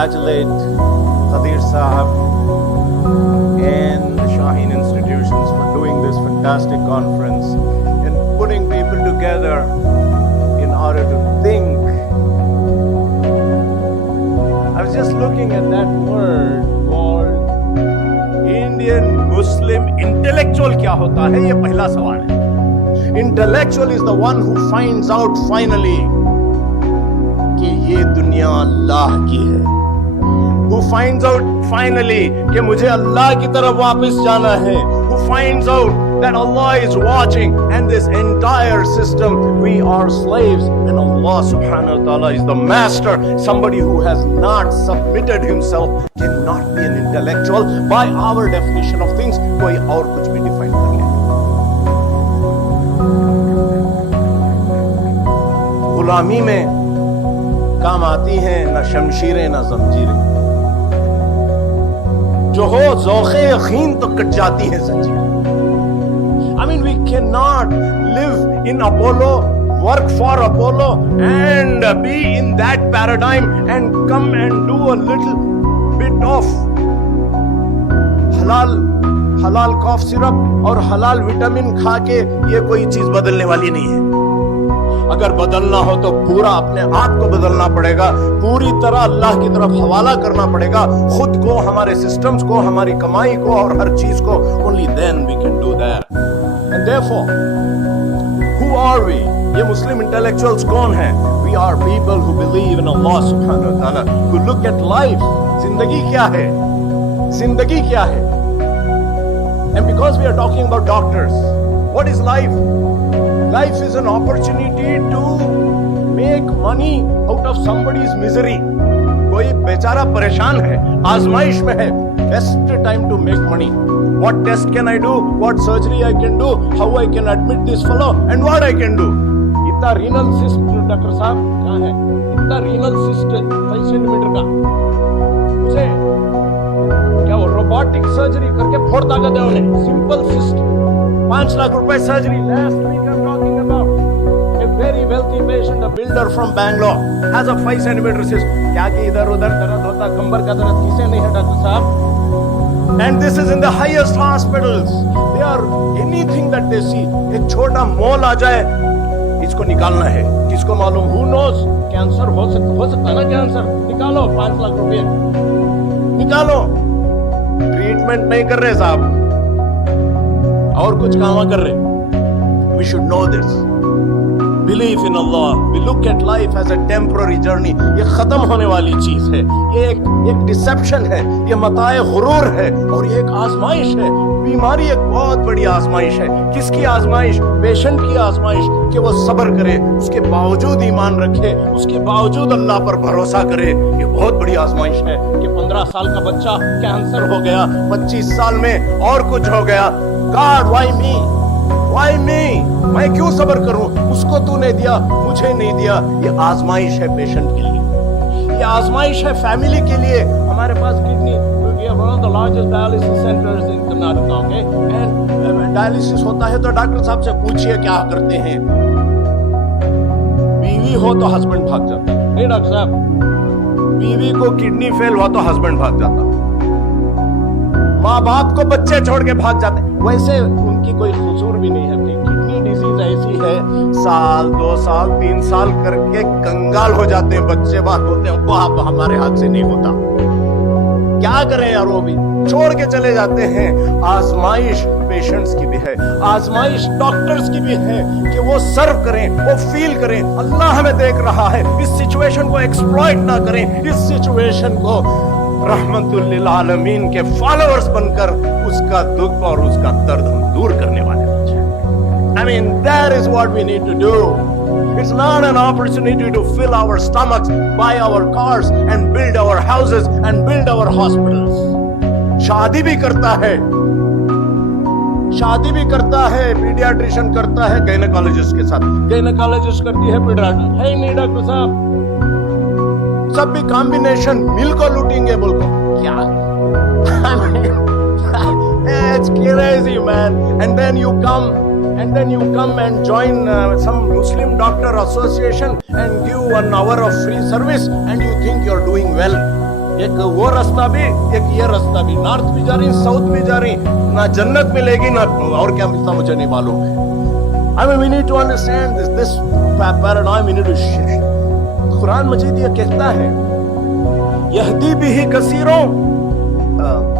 congratulate Qadir Sahab and the Shaheen institutions for doing this fantastic conference and putting people together in order to think. I was just looking at that word called Indian Muslim intellectual. क्या होता है? ये पहला सवाल है. Intellectual is the one who finds out finally कि ये दुनिया अल्लाह की है. Who finds out finally कि मुझे अल्लाह की तरफ वापस जाना है. Who finds out that Allah is watching and this entire system, we are slaves and Allah subhanahu wa ta'ala is the master. Somebody who has not submitted himself cannot be an intellectual by our definition of things. कोई और कुछ भी define कर ले. गुलामी में काम आती हैं न शमशीरें न जंजीरें. जो हो ज़ौक़े यकीन तो कट जाती है जंजीरें. I mean, we cannot live in Apollo, work for Apollo and be in that paradigm and come and do a little bit of halal cough syrup और हलाल विटामिन खा के ये कोई चीज बदलने वाली नहीं है. अगर बदलना हो तो पूरा अपने आप को बदलना पड़ेगा. पूरी तरह अल्लाह की तरफ हवाला करना पड़ेगा. खुद को, हमारे सिस्टम्स को, हमारी कमाई को और हर चीज को. Only then we can do that. And therefore, who are we? ये मुस्लिम इंटेलेक्चुअल्स कौन हैं? We are people who believe in Allah subhanahu wa ta'ala, who look at life. जिंदगी क्या है? जिंदगी क्या है? And because we are talking about doctors, what is life? Life is an opportunity to make money out of somebody's misery. कोई बेचारा परेशान है, आजमाइश में है. Best time to make money. What test can I do? What surgery I can do? How I can admit this fellow? And what I can do? इतना renal cyst doctor साहब कहाँ है? इतना renal cyst 5 सेंटीमीटर का. उसे क्या वो robotic surgery करके फोड़ ताकत है उन्हें. Simple cyst. 5 लाख रुपए surgery. Last week I'm talking about a very wealthy patient, a builder from Bangalore, has a 5 centimeter cyst. क्या कि इधर उधर दर्द होता, कंबर का दर्द किसे नहीं है डॉक्टर साहब? And this is in the highest hospitals. They are anything that they see. एक छोटा मोल आ जाए, इसको निकालना है. किसको मालूम? Who knows? कैंसर हो सकता ना कैंसर. निकालो 5 लाख रुपए. निकालो. ट्रीटमेंट नहीं कर रहे साहब, और कुछ काम कर रहे. We should know this. Believe in Allah. We look at life as a temporary journey. ये खत्म होने वाली चीज है. ये एक डिसेप्शन है. ये मताए गुरूर है और ये एक आजमाइश है. बीमारी एक बहुत बड़ी आजमाइश है. किसकी आजमाइश? पेशेंट की आजमाइश कि वो सब्र करे, उसके बावजूद ईमान रखे, उसके बावजूद अल्लाह पर भरोसा करे. ये बहुत बड़ी आजमाइश है कि 15 साल का बच्चा कैंसर हो गया, 25 साल में और कुछ हो गया. God, why me? Why me? मैं क्यों सब्र करूं? उसको तूने दिया, मुझे नहीं दिया. ये आजमाइश है पेशेंट के लिए. ये आजमाइश है फैमिली के लिए. हमारे पास kidney, we are one of the largest dialysis centers in Karnataka, okay? And dialysis होता है तो डॉक्टर साहब से पूछिए क्या करते हैं. बीवी हो तो हस्बैंड भाग जाता है. नहीं डॉक्टर साहब, बीवी को किडनी फेल हुआ तो हस्बैंड भाग जाता. माँ बाप को बच्चे छोड़ के भाग जाते. वैसे उनकी कोई कसूर भी नहीं है. किडनी डिजीज ऐसी है, साल 2 साल 3 साल करके कंगाल हो जाते हैं बच्चे. बात बोलते हैं वो आप हमारे हाथ से नहीं होता. क्या करें यार, वो भी छोड़ के चले जाते हैं. आजमाइश पेशेंट्स की भी है, आजमाइश डॉक्टर्स की भी है कि वो सर्व करें, वो फील करें अल्लाह हमें देख रहा है. इस सिचुएशन को एक्सप्लॉइट ना करें. इस सिचुएशन को रहमतुल लिल आलमीन के फॉलोअर्स बनकर उसका दुख और उसका दर्द हम दूर करने वाले बन जाएं. I mean, that is what we need to do. It's not an opportunity to fill our stomachs, buy our cars and build our houses and build our hospitals. शादी भी करता है, शादी भी करता है, पीडियाट्रिशियन करता है गायनेकोलॉजिस्ट के साथ, गायनेकोलॉजिस्ट करती है पीडियाट्रिशियन. है नहीं डॉक्टर साहब, सब भी कॉम्बिनेशन मिल को लूटेंगे बोल को. क्या it's crazy man. And then you come and join some Muslim doctor association and give 1 hour of free service and you think you're doing well. एक वो रास्ता भी, एक ये रास्ता भी, नॉर्थ भी जा रही, साउथ भी जा रही, ना जन्नत मिलेगी ना और क्या मिलता मुझे नहीं मालूम है। I mean, we need to understand this paradigm. We need to shift. Quran मजीद ये कहता है, यहदी बिही कसीरों,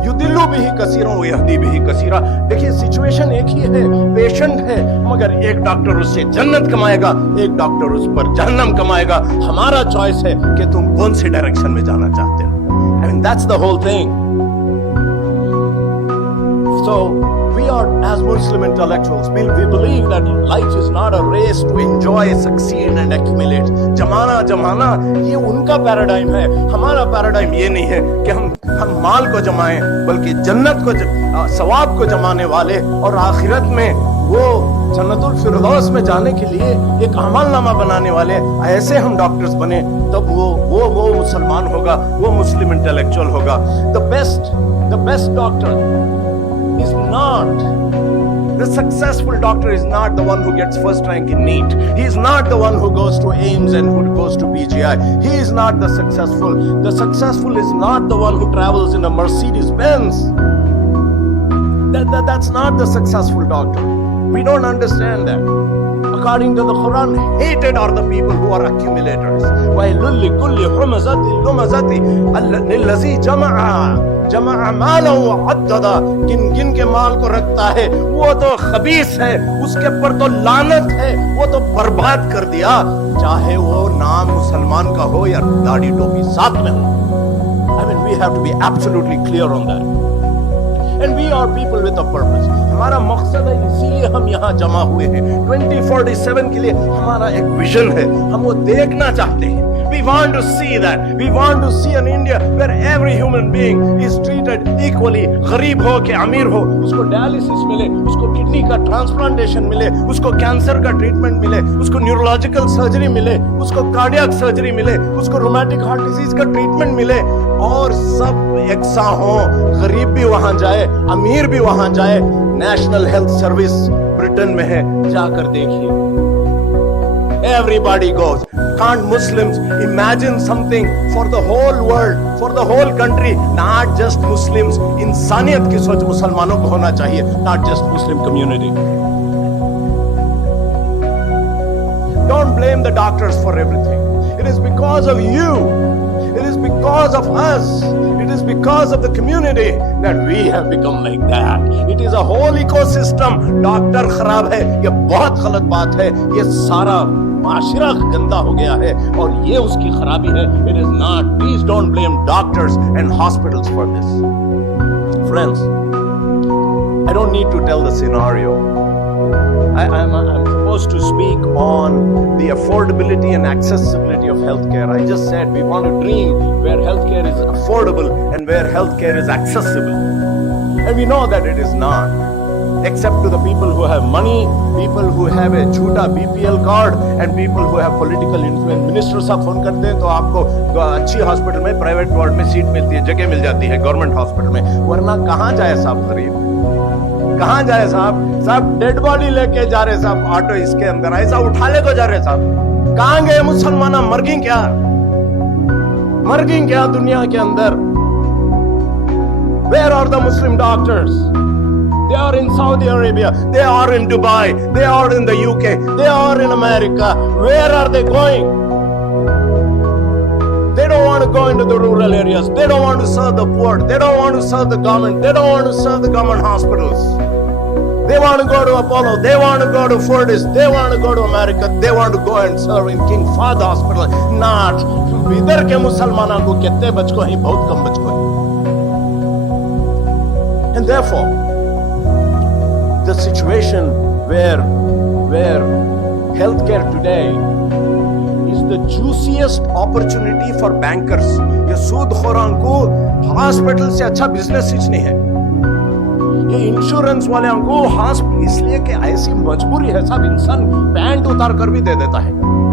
युदिल्लु बिही कसीरों, यहदी बिही कसीरा। देखिए सिचुएशन एक ही है, पेशेंट है, मगर एक डॉक्टर उससे जन्नत कमाएगा, एक डॉक्टर उस पर जहन्नम कमाएगा। हमारा चॉइस है कि तुम कौन सी डायरेक्शन में जाना चाहते हो। I mean, that's the whole thing. So we are, as Muslim intellectuals, we believe that life is not a race to enjoy, succeed and accumulate. जमाना ये उनका पैराडाइम है, हमारा पैराडाइम ये नहीं है कि हम माल को जमाएं, बल्कि जन्नत को, सवाब को जमाने वाले और आखिरत में वो जन्नतुल फिरदौस में जाने के लिए एक अमलनामा बनाने वाले ऐसे हम डॉक्टर्स बने, तब वो मुसलमान होगा, वो मुस्लिम इंटेलेक्चुअल होगा। The best doctor is not, the successful doctor is not the one who gets first rank in NEET. He is not the one who goes to AIMS and who goes to BGI. He is not the successful. The successful is not the one who travels in a Mercedes Benz. That's not the successful doctor. We don't understand that. According to the Quran, hated are the people who are accumulators. وَيْلٌ لِكُلِّ هُمَزَةٍ لُمَزَةٍ الَّذِي जमा माला वअद्ददा, गिन के माल को रखता है, वो तो खबीस है, उसके पर तो लानत है, वो तो बर्बाद कर दिया, चाहे वो नाम मुसलमान का हो या दाढ़ी टोपी साथ में हो। I mean, we have to be absolutely clear on that. And we are people with a purpose. हमारा मकसद है, इसीलिए हम यहाँ जमा हुए हैं। 2047 के लिए हमारा एक विजन है, हम वो देखना चाहते हैं। We want to see that. We want to see an India where every human being is treated equally. गरीब हो के अमीर हो, उसको डायलिसिस मिले, उसको किडनी का ट्रांसप्लांटेशन मिले, उसको कैंसर का ट्रीटमेंट मिले, उसको न्यूरोलॉजिकल सर्जरी मिले, उसको कार्डियक सर्जरी मिले, उसको रोमैटिक हार्ट डिजीज का ट्रीटमेंट मिले, और सब एकसा हो। गरीब भी वहां जाए, अमीर भी वहां जाए। नेशनल हेल्थ सर्विस ब्रिटेन में है, जाकर देखिए। Everybody goes. Can't Muslims imagine something for the whole world, for the whole country, not just Muslims? इंसानियत की सोच मुसलमानों को होना चाहिए, not just Muslim community. Don't blame the doctors for everything. It is because of you. It is because of us. It is because of the community that we have become like that. It is a whole ecosystem. Doctor खराब है, ये बहुत गलत बात है। ये सारा माशरा गंदा हो गया है और ये उसकी खराबी है। It is not. Please don't blame doctors and hospitals for this. Friends, I don't need to tell the scenario. I'm supposed to speak on the affordability and accessibility of healthcare. I just said we want to dream where healthcare is affordable and where healthcare is accessible. And we know that it is not. Except to the people who have money, people who have a छोटा BPL card and people who have political influence. Minister साहब phone करते हैं तो आपको अच्छी hospital में, private ward में seat मिलती है, जगह मिल जाती है गवर्नमेंट हॉस्पिटल में। वरना कहाँ जाए साहब गरीब, कहाँ जाए साहब डेड बॉडी लेके जा रहे साहब, ऑटो इसके अंदर ऐसा उठा ले को जा रहे साहब। कहाँ गए मुसलमान, मर गई क्या दुनिया के अंदर? Where are the Muslim doctors? They are in Saudi Arabia, they are in Dubai, they are in the UK, they are in America. Where are they going? They don't want to go into the rural areas. They don't want to serve the poor. They don't want to serve the government. They don't want to serve the government hospitals. They want to go to Apollo. They want to go to Fortis. They want to go to America. They want to go and serve in King Fahd Hospital. Not. इधर के मुसलमानों को कितने बचको ही, बहुत कम बचको ही. And therefore, the situation where healthcare today is the juiciest opportunity for bankers. ये सूदखोरों को hospital से अच्छा बिजनेस कुछ नहीं है। ये इंश्योरेंस वाले को हॉस्पिटल, इसलिए कि ऐसी मजबूरी है साहब, इंसान पैंट उतार कर भी दे देता है।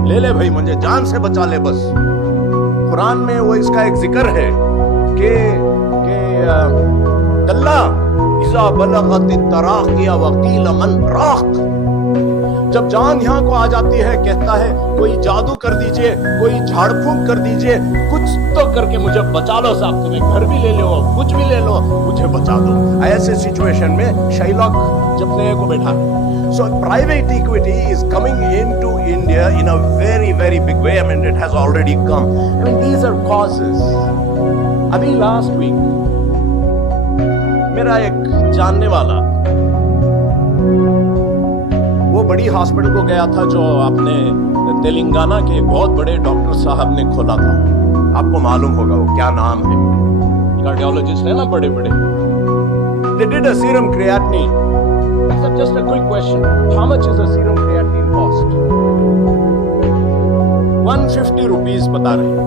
ले ले भाई, मुझे जान से बचा ले बस। कुरान में वो इसका एक जिक्र है कि कल्ला इज़ा बलगत तराक़िया वक़ील मन राक़, जब जान यहाँ को आ जाती है, कहता है कोई जादू कर दीजिए, कोई झाड़ फूंक कर दीजिए, कुछ तो करके मुझे बचा लो साहब, तुम्हें घर भी ले लो, कुछ भी ले लो, मुझे बचा दो। ऐसे सिचुएशन में शाइलॉक जपने को बैठा। So private equity is coming into India in a very, very big way. I mean, it has already come. I mean, these are causes. अभी last week, मेरा एक जानने वाला, वो बड़ी हॉस्पिटल को गया था जो आपने तेलंगाना के बहुत बड़े डॉक्टर साहब ने खोला था। आपको मालूम होगा वो क्या नाम है, कार्डियोलॉजिस्ट है ना बड़े बड़े। They did a serum creatinine. Just a quick question. How much is a serum creatinine cost? 150 rupees बता रहे हैं।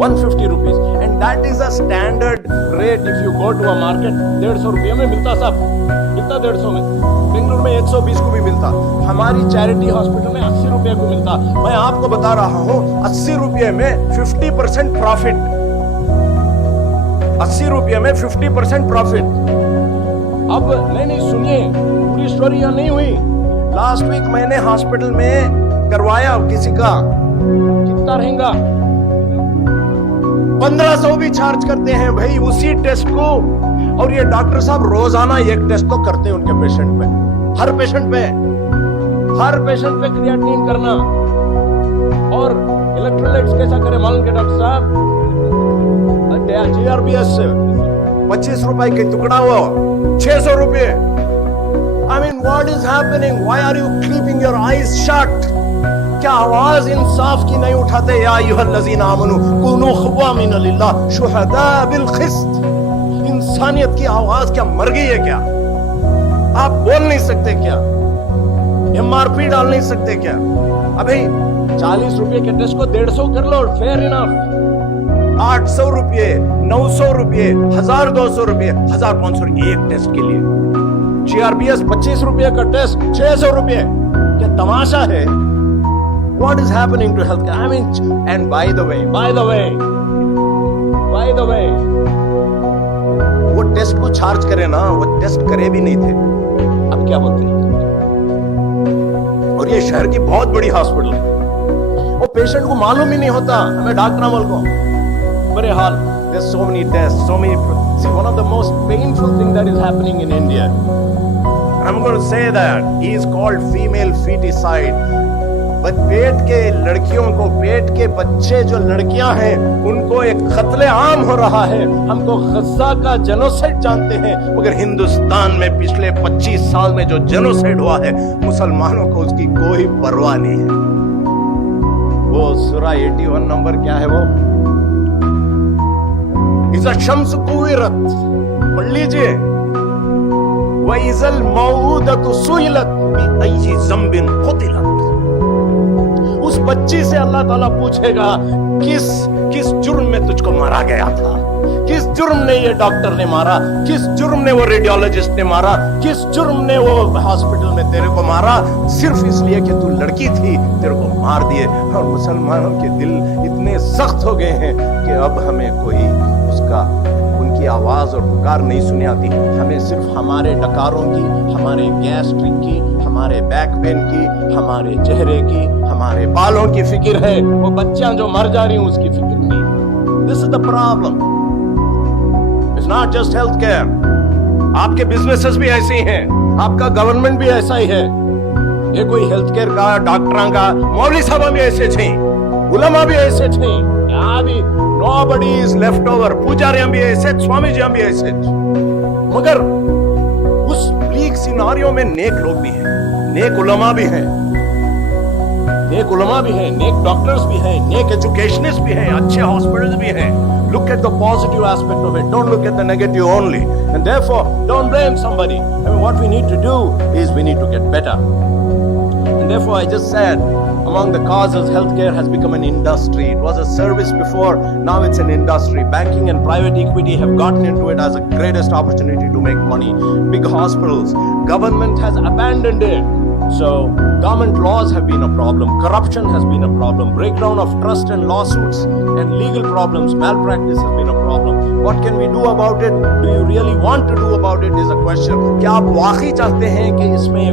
150 rupees. And that is a standard rate if you go to a market. 150 रुपये में मिलता साहब, मिलता 150 में। बेंगलुरु में 120 को भी मिलता। हमारी चैरिटी हॉस्पिटल में 80 रुपये को मिलता। मैं आपको बता रहा हूँ 80 रुपये में 50% प्रॉफिट। 80 रुपये में 50% प्रॉफिट। अब नहीं सुनिए, पूरी स्टोरी यहाँ नहीं हुई। लास्ट वीक मैंने हॉस्पिटल में करवाया किसी का, कितना रहेगा, 1500 भी चार्ज करते हैं भाई उसी टेस्ट को। और ये डॉक्टर साहब रोजाना एक टेस्ट तो करते हैं उनके पेशेंट पे, हर पेशेंट पे क्रिएटिनिन करना। और इलेक्ट्रोलाइट्स कैसा करे मालूम के डॉक्टर साहब, GRBS 25 रुपए के टुकड़ा हुआ 600 रुपये। I mean, what is happening? Why are you keeping your eyes shut? क्या आवाज इंसाफ की नहीं उठाते? या अय्युहल्लज़ीना आमनू कुनू ख़वामीना लिल्लाह शुहदा बिल क़िस्त। इंसानियत की आवाज क्या मर गई है क्या? आप बोल नहीं सकते क्या? MRP डाल नहीं सकते क्या? अभी 40 रुपये के टेस्ट को 150 कर लो, फेयर इनफ। 800 रुपये, 900 रुपये, 1200 रुपये, 1500 एक टेस्ट के लिए। GRBS 25 रुपये का टेस्ट 600 रुपये। क्या तमाशा है? What is happening to healthcare? I mean, and by the way, वो टेस्ट को चार्ज करे ना, वो टेस्ट करे भी नहीं थे। अब क्या बोलते हैं? और ये शहर की बहुत बड़ी हॉस्पिटल है, वो पेशेंट को मालूम ही नहीं होता। हमें डॉक्टर बोल को बड़े हाल, there's so many tests, so many. See, one of the most painful thing that is happening in India, I'm going to say that, he is called female feticide. But पेट के लड़कियों को, पेट के बच्चे जो लड़कियां हैं, उनको एक कत्ले आम हो रहा है। हमको गज़ा का जेनोसाइड जानते हैं, मगर हिंदुस्तान में पिछले 25 साल में जो जेनोसाइड हुआ है, मुसलमानों को उसकी कोई परवाह नहीं है। वो सूरा 81 नंबर क्या है वो? इज़ा शम्स कुविरत, पढ़ लीजिए। व इज़ल मौऊदतु सुइलत बिअय्यि ज़ंबिन क़ुतिलत। उस बच्ची से अल्लाह ताला पूछेगा किस जुर्म में तुझको मारा गया था, किस जुर्म ने ये डॉक्टर ने मारा, किस जुर्म ने वो रेडियोलॉजिस्ट ने मारा, किस जुर्म ने वो हॉस्पिटल में तेरे को मारा, सिर्फ इसलिए कि तू लड़की थी, तेरे को मार दिए। और मुसलमानों के दिल इतने सख्त हो गए हैं कि अब हमें कोई उनकी आवाज और पुकार नहीं सुनी आती। हमें सिर्फ हमारे डकारों की, हमारे गैस्ट्रिक की, हमारे बैक पेन की, हमारे चेहरे की, हमारे बालों की फिक्र है। वो बच्चियां जो मर जा रही हैं उसकी फिक्र नहीं। This is the problem. It's not just health care, आपके बिजनेसेस भी ऐसे ही हैं, आपका गवर्नमेंट भी ऐसा ही है। ये कोई हेल्थ केयर का, डॉक्टरों का, मौलवी साहब भी ऐसे थे, उलमा भी ऐसे थे, यहाँ भी nobody is left over, पुजारियां भी ऐसे, स्वामी जी भी ऐसे। मगर उस ब्लीक सिनारियो में नेक लोग भी हैं, नेक उलमा भी हैं, नेक डॉक्टर्स भी हैं, नेक एजुकेशनिस्ट भी हैं, अच्छे हॉस्पिटल्स भी हैं। Look at the positive aspect of it. Don't look at the negative only. And therefore, don't blame somebody. I mean, what we need to do is we need to get better. And therefore, I just said, among the causes, healthcare has become an industry. It was a service before, now it's an industry. Banking and private equity have gotten into it as the greatest opportunity to make money. Big hospitals, government has abandoned it. So, government laws have been a problem. Corruption has been a problem. Breakdown of trust and lawsuits and legal problems, malpractice has been a problem. What can we do about it? Do you really want to do about it is a question. क्या आप वाकई चाहते हैं कि इसमें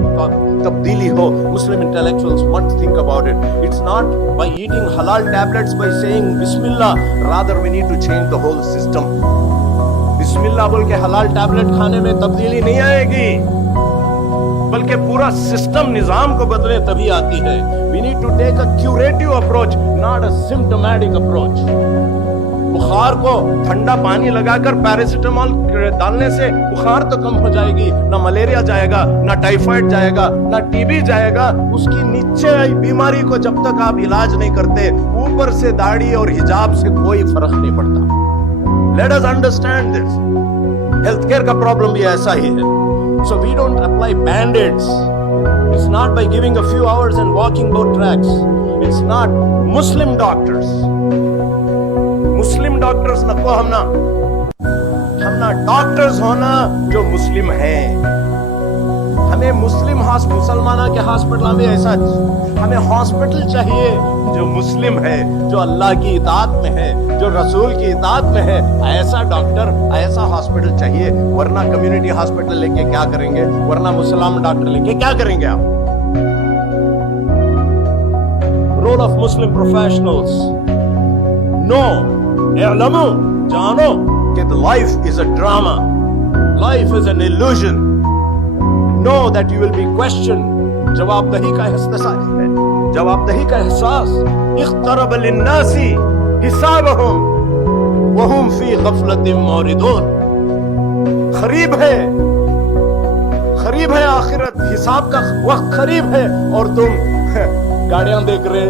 तब्दीली हो. Muslim intellectuals must think about it. It's not by eating halal tablets, by saying Bismillah. Rather, we need to change the whole system. बिस्मिल्लाह बोल के हलाल टैबलेट खाने में तब्दीली नहीं आएगी, बल्कि पूरा सिस्टम निजाम को बदले तभी आती है. We need to take a curative approach, not a symptomatic approach. बुखार को ठंडा पानी लगाकर पैरासिटामोल डालने से बुखार तो कम हो जाएगी, ना मलेरिया जाएगा, ना टाइफाइड जाएगा, ना टीबी जाएगा. उसकी नीचे आई बीमारी को जब तक आप इलाज नहीं करते, ऊपर से दाढ़ी और हिजाब से कोई फर्क नहीं पड़ता. Let us understand this. Healthcare का प्रॉब्लम भी ऐसा ही है. So we don't apply band-aids. It's not by giving a few hours and walking both tracks. It's not. Muslim doctors नको हमना डॉक्टर्स होना जो मुस्लिम हैं. हमें मुसलमाना के हॉस्पिटल में ऐसा, हमें हॉस्पिटल चाहिए जो मुस्लिम है, जो अल्लाह की इताअत में है, जो रसूल की इताअत में है. ऐसा डॉक्टर, ऐसा हॉस्पिटल चाहिए. वरना कम्युनिटी हॉस्पिटल लेके क्या करेंगे, वरना मुसलमान डॉक्टर लेके क्या करेंगे आप. Role of Muslim professionals. Know, इल्मो, जानो कि life is a drama, life is an illusion. Know that you will be questioned. जवाबदही का एहसास. इख्तरब लिन्नासी हिसाबहुम वहुम फी गफलतिन मौरिदून. करीब है आखिरत, हिसाब का वक्त करीब है, और तुम गाड़ियां देख रहे,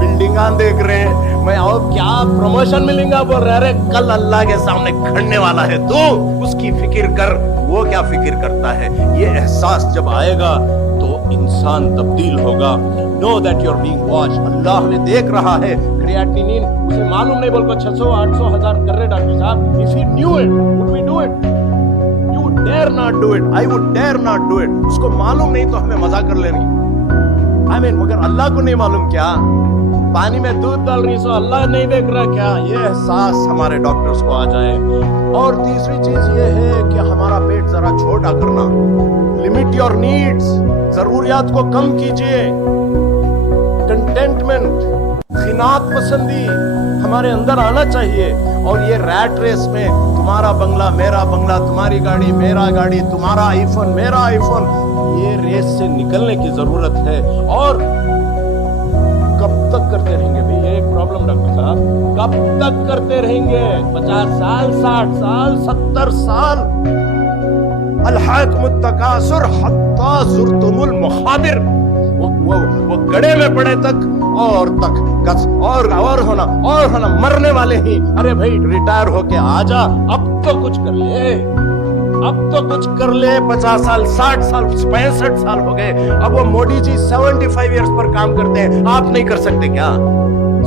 बिल्डिंगां देख रहे, मैं और क्या प्रमोशन मिलेगा बोल रहे. अरे कल अल्लाह के सामने खड़ने वाला है तू, उसकी फिक्र कर. वो क्या फिक्र करता है. ये एहसास जब आएगा तो इंसान तब्दील होगा. Know that you are being watched. अल्लाह ने देख रहा है. क्रिएटिनिन उसे मालूम नहीं बोल को 600 800 1000 कर रहे डॉक्टर साहब. If he knew it, would we do it? You would dare not do it. I would dare not do it. उसको मालूम नहीं तो हमें मजा कर लेनी. मगर अल्लाह को नहीं मालूम क्या? पानी में दूध डाल रही सो अल्लाह नहीं देख रहा क्या? ये एहसास हमारे डॉक्टर्स को आ जाए. और तीसरी चीज ये है कि हमारा पेट जरा छोटा करना. Limit your needs. जरूरियात को कम कीजिए. कंटेंटमेंट, खिनात पसंदी हमारे अंदर आना चाहिए. और ये रैट रेस में तुम्हारा बंगला मेरा बंगला, तुम्हारी गाड़ी मेरा गाड़ी, तुम्हारा आईफोन मेरा आईफोन, ये रेस से निकलने की जरूरत है. और कब तक करते रहेंगे भाई? ये एक प्रॉब्लम डॉक्टर साहब. कब तक करते रहेंगे? 50 साल, 60 साल, 70 साल. अलहाकुमुत तकासुर हत्ता जुरतुमुल मखाबिर. वो गड़े में पड़े तक और होना मरने वाले ही. अरे भाई रिटायर होके आजा, अब तो कुछ कर ले, अब तो कुछ कर ले. 50 साल, 60 साल, 65 साल हो गए. अब वो मोदी जी 75 इयर्स पर काम करते हैं. आप नहीं कर सकते क्या?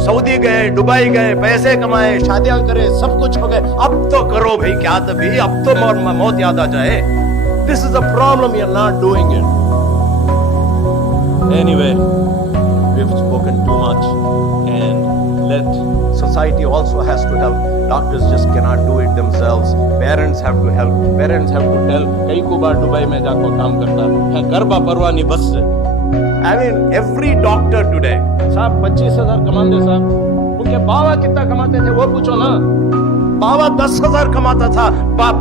सऊदी गए, दुबई गए, पैसे कमाए, शादियां करे, सब कुछ हो गए. अब तो करो भाई. क्या तभी अब तो मौत याद आ जाए. This is a problem. You are not doing it. Anyway, we have spoken too much and let society also has to help. Doctors just cannot do it themselves. Parents have to help. Parents have to tell. कई को बार Dubai में जाकर काम करता है, कर बा परवाह नहीं बस से. I mean every doctor today, साहब 25,000 कमाते साहब. उनके बाबा कितना कमाते थे वो पूछो ना. बाबा 10,000 कमाता था,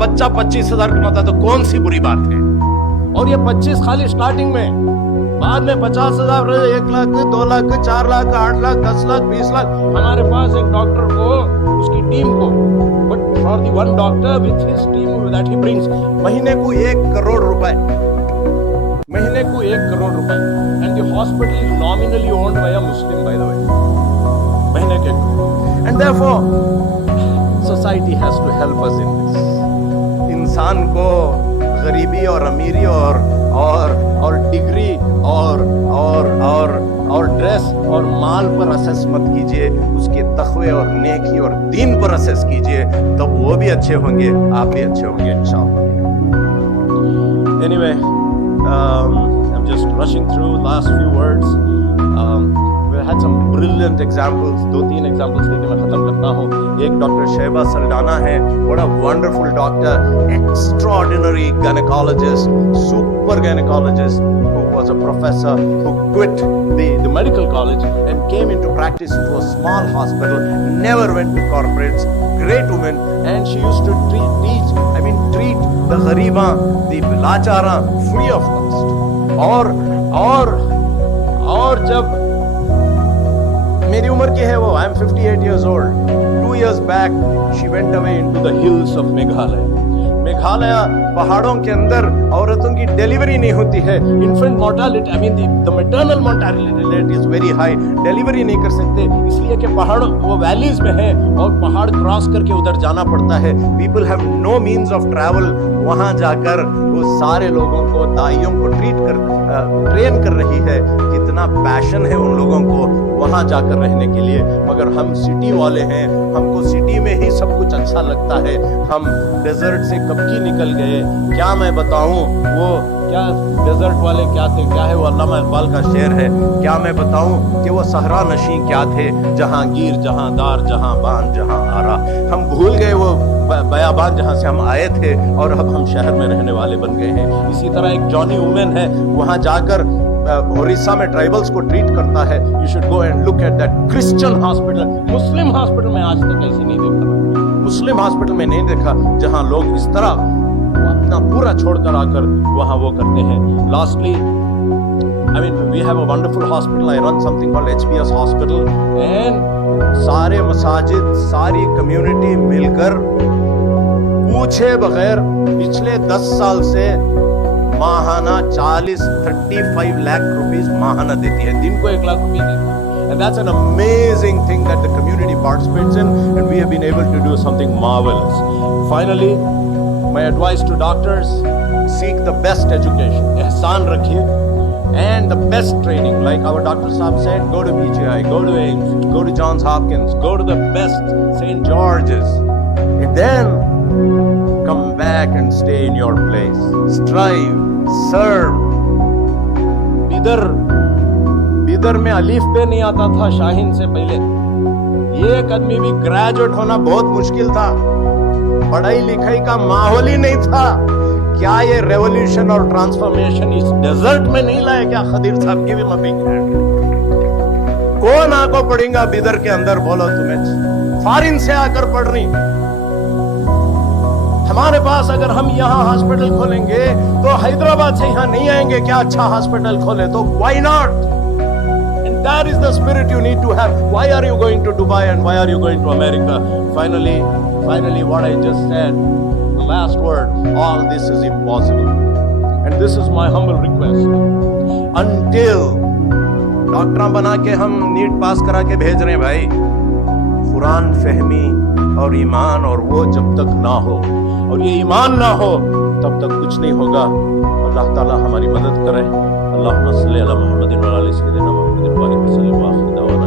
बच्चा 25,000 कमाता. तो कौन सी बुरी बात है? और ये 25 खाली स्टार्टिंग में. बाद में 50,000, 1 लाख, 2 लाख, 4 लाख, 8 लाख, 10 लाख, 20 लाख. हमारे पास एक डॉक्टर को, उसकी टीम को, but for the one doctor with his team that he brings, महीने को 1 करोड़ रुपए. महीने को 1 करोड़ रुपए. And the hospital is nominally owned by a Muslim, by the way. महीने के. And therefore society has to help us in this. इंसान को गरीबी और अमीरी और डिग्री और ड्रेस और माल पर असेस मत कीजिए. उसके तक़वे और नेकी और दीन पर असेस कीजिए. तब वो भी अच्छे होंगे, आप भी अच्छे होंगे इंशाअल्लाह. Anyway, I'm just rushing through last few words. We're had some brilliant examples. 2-3 examples देके मैं खत्म करता हूँ. एक डॉक्टर शहबा सल्डाना है. What a wonderful doctor, extraordinary gynecologist, super gynecologist, who was a professor, who quit the medical college and came into practice into a small hospital, never went to corporates, great woman, and she used to treat the ghariba, the लाचारा free of cost. और जब मेरी उम्र की है वो, I am 58 years old. 2 years back, she went away into the hills of Meghalaya. Meghalaya पहाड़ों के अंदर औरतों की डिलीवरी नहीं होती है. Infant mortality, I mean the maternal mortality rate is very high. Delivery नहीं कर सकते इसलिए कि पहाड़ों वो वैलीज में है और पहाड़ क्रॉस करके उधर जाना पड़ता है. People have no means of travel. वहां जाकर वो सारे लोगों को, दाइयों को ट्रेन कर रही है. कितना पैशन है उन लोगों को वहां जाकर रहने के लिए. मगर हम सिटी वाले हैं, हमको सिटी में ही सब कुछ अच्छा लगता है. हम डेजर्ट से कब की निकल गए. क्या मैं बताऊं, वो क्या डेजर्ट वाले क्या थे, क्या है वो अल्लामा इकबाल का शेर है. क्या मैं बताऊं कि वो सहरा नशी क्या थे. जहांगीर, जहांदार, जहांबान, जहां आरा. हम भूल गए वो बयाबान जहां से हम आए थे और अब हम शहर में रहने वाले बन गए हैं. इसी तरह एक जॉनी वुमेन है, वहां जाकर ओडिशा में ट्राइबल्स को ट्रीट करता है. You should go and look at that Christian hospital. Muslim hospital में आज तक ऐसे नहीं देखा. मुस्लिम हॉस्पिटल में नहीं देखा जहां लोग इस तरह अपना पूरा छोड़कर आकर वहां वो करते हैं. Lastly, I mean, we have a wonderful hospital. I run something called HBS Hospital, and सारे मसाजिद, सारी कम्युनिटी मिलकर पूछे बगैर पिछले 10 साल से माहाना 35 लाख रुपीस माहाना देती है. दिन को 1 लाख रुपए देती है. And that's an amazing thing that the community participates in, and we have been able to do something marvelous. Finally, my advice to doctors: seek the best education. Ihsan rakhiye. And the best training, like our Dr. Saab said, go to BGI, go to AIMS, go to Johns Hopkins, go to the best St. George's, and then come back and stay in your place. Strive, serve. Bidar में अलीफ पे नहीं आता था शाहीन से पहले. एक आदमी भी ग्रेजुएट होना बहुत मुश्किल था. पढ़ाई लिखाई का माहौल ही नहीं था. क्या ये रेवोल्यूशन और ट्रांसफॉर्मेशन इस डेजर्ट में नहीं लाया क्या? खदीर साहब की भी मैं बिग हैंड. कौन आको पढ़ेगा बिदर के अंदर, बोलो तुम्हें? फॉरेन से आकर पढ़ रही. हमारे पास अगर हम यहाँ हॉस्पिटल खोलेंगे तो हैदराबाद से यहाँ नहीं आएंगे क्या? अच्छा हॉस्पिटल खोले तो why not? And that is the spirit you need to have. Why are you going to Dubai and why are you going to America? Finally what I just said, the last word, all this is impossible, and this is my humble request. Until doctor बना के हम NEET pass करा के भेज रहे हैं भाई, कुरान फहमी और ईमान और वो जब तक ना हो, और ये ईमान ना हो तब तक कुछ नहीं होगा. अल्लाह ताला हमारी मदद करे. अल्लाहुम्मा सल्ली अला मुहम्मदिन व अला आलि सय्यिदिना मुहम्मदिन व बारिक वसल्लम व आखिर दअवाना